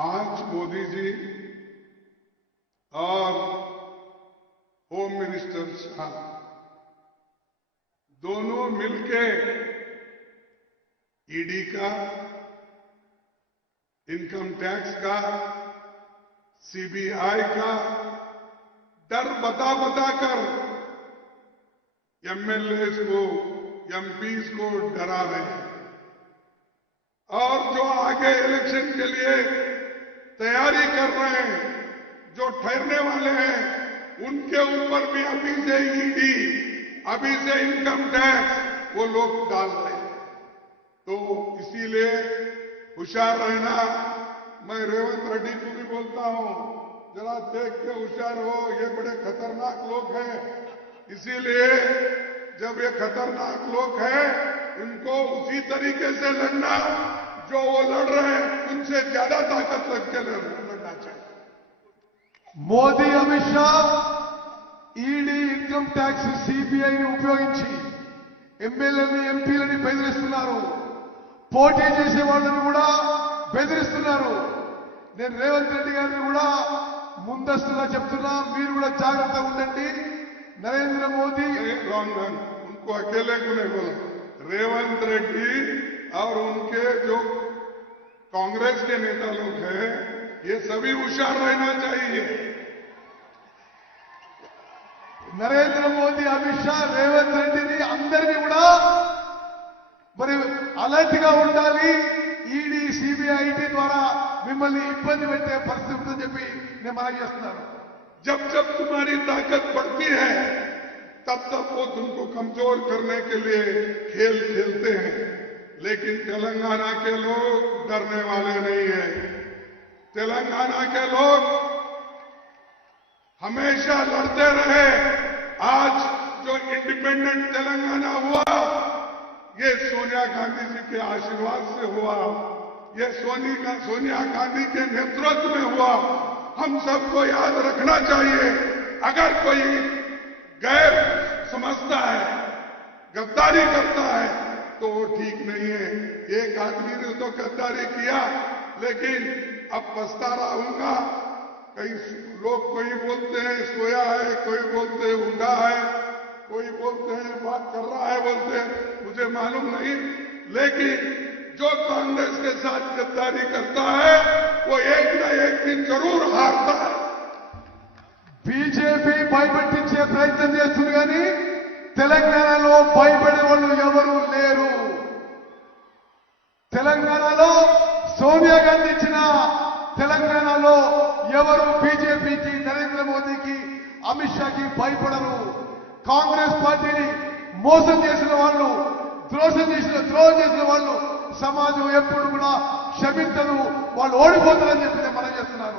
आज मोदी जी और home minister Shah दोनों मिलके ईडी का, इनकम टैक्स का, सीबीआई का डर बता कर एमएलए को, एमपीज को डरा रहे हैं और जो आगे इलेक्शन के लिए तैयारी कर रहे हैं, जो ठहरने वाले हैं, उनके ऊपर भी अभी से ईडी, अभी से इनकम टैक्स वो लोग डाल रहे हैं। तो इसीलिए होशियार रहना। मैं रेवंत रेड्डी को भी बोलता हूं, जरा देख के होशियार हो, ये बड़े खतरनाक लोग हैं। इसीलिए जब ये खतरनाक लोग हैं, इनको उसी तरीके से लड़ना जो वो लड़ रहे हैं, उनसे ज्यादा ताकत लग के लड़ना चाहिए। Modi Amit Shah ED, income tax, సిబిఐని ఉపయోగించి ఎమ్మెల్యేలని, ఎంపీలని బెదిరిస్తున్నారు. పోటీ చేసే వాళ్ళని కూడా బెదిరిస్తున్నారు. నేను రేవంత్ రెడ్డి గారిని కూడా ముందస్తుగా చెప్తున్నా, మీరు కూడా జాగ్రత్తగా ఉండండి. नरेंद्र मोदी रॉन्ग, उनको अकेले को नहीं बोला, रेवंत रेड्डी और उनके जो कांग्रेस के नेता लोग हैं, ये सभी होशियार रहना चाहिए। నరేంద్ర మోదీ, అమిత్ షా, రేవంత్ రెడ్డిని అందరినీ కూడా మరి అలర్ట్ గా ఉండాలి. ఈడీ, సిబిఐ ద్వారా మిమ్మల్ని ఇబ్బంది పెట్టే పరిస్థితి ఉంటుందని చెప్పి నేను మనవి చేస్తున్నాను. जब जब तुम्हारी ताकत बढ़ती है, तब तब वो तुमको कमजोर करने के लिए खेल खेलते हैं। लेकिन तेलंगाना के लोग डरने वाले नहीं हैं। तेलंगाना के लोग हमेशा लड़ते रहे। आज जो इंडिपेंडेंट तेलंगाना हुआ, ये सोनिया गांधी जी के आशीर्वाद से हुआ, ये सोनिया गांधी के नेतृत्व में हुआ। हम सबको याद रखना चाहिए, अगर कोई गैर समझता है, गद्दारी करता है, तो वो ठीक नहीं है। एक आदमी ने तो गद्दारी किया, लेकिन अब पछता रहूंगा। कई लोग, कोई बोलते हैं सोया है, कोई बोलते हैं उठा है, कोई बोलते हैं बात कर रहा है, बोलते हैं, मुझे मालूम नहीं। लेकिन जो कांग्रेस के साथ गद्दारी करता है, वो एक न एक दिन जरूर हारता है। బీజేపీ భయపెట్టించే ప్రయత్నం చేస్తుంది, కానీ తెలంగాణలో భయపడే వాళ్ళు ఎవరు లేరు. తెలంగాణలో సోనియా గాంధీ ఇచ్చిన తెలంగాణలో ఎవరు బీజేపీకి, నరేంద్ర మోదీకి, అమిత్ షాకి భయపడరు. కాంగ్రెస్ పార్టీని మోసం చేసిన వాళ్ళు, ద్రోహం చేసిన వాళ్ళు సమాజం ఎప్పుడు కూడా క్షమించదు. వాళ్ళు ఓడిపోతారని చెప్పి నేను మనం చేస్తున్నాను.